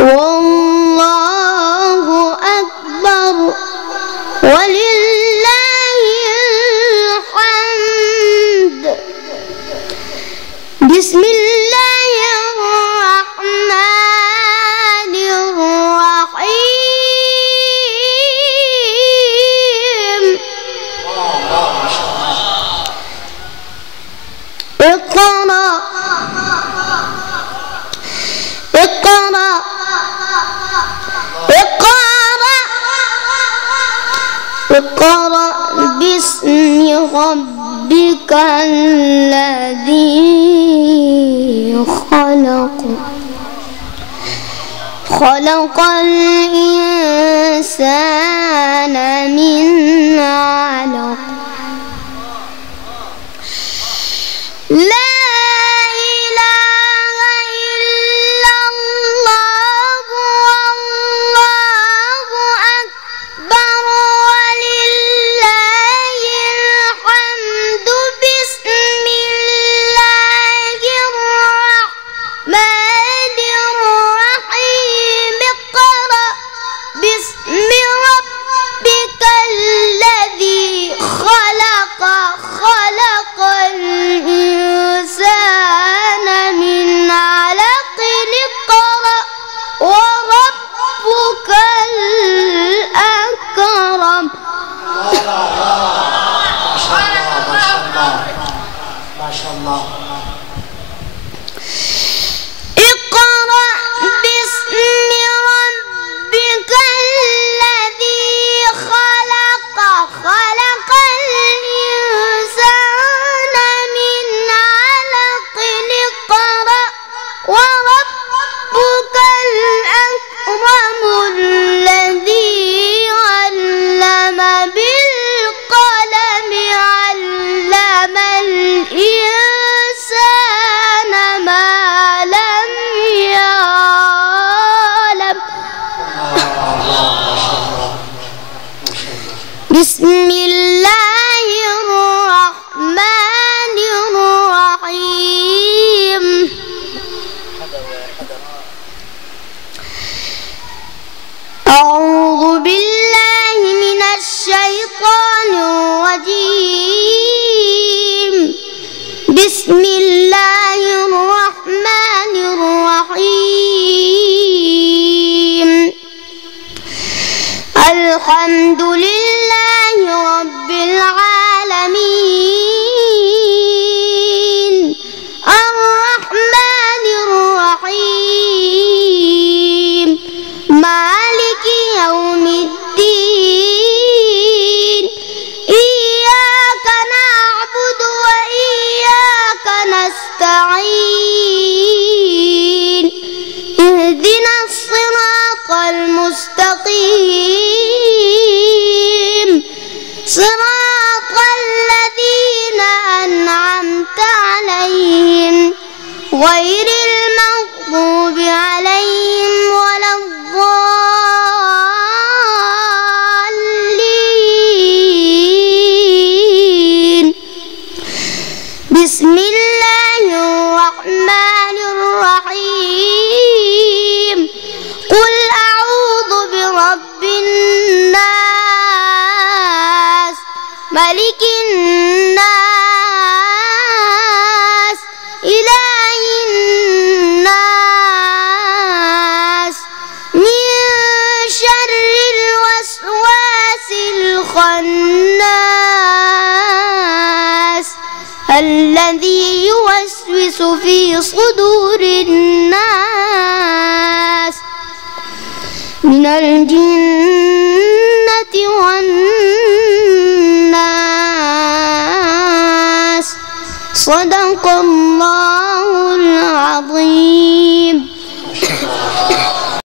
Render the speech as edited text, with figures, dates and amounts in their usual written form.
والله أكبر ولله الحمد. بسم الله الرحمن الرحيم. اقرأ اقرأ اقرأ اقرأ باسم ربك الذي خلق. خلق الإنسان من علق. لا بسم الله الرحمن الرحيم. أعوذ بالله من الشيطان الرجيم. بسم الله الرحمن الرحيم. الحمد لله رب العالمين الرحمن الرحيم مالك يوم الدين إياك نعبد وإياك نستعين اهدنا الصراط المستقيم صراط الذين أنعمت عليهم غير المغضوب عليهم ولا الضالين. بسم الله الرحمن الرحيم. قل أعوذ برب الناس ملك الناس إله الناس من شر الوسواس الخناس الذي يوسوس في صدور الناس من الجنة والناس. صدق الله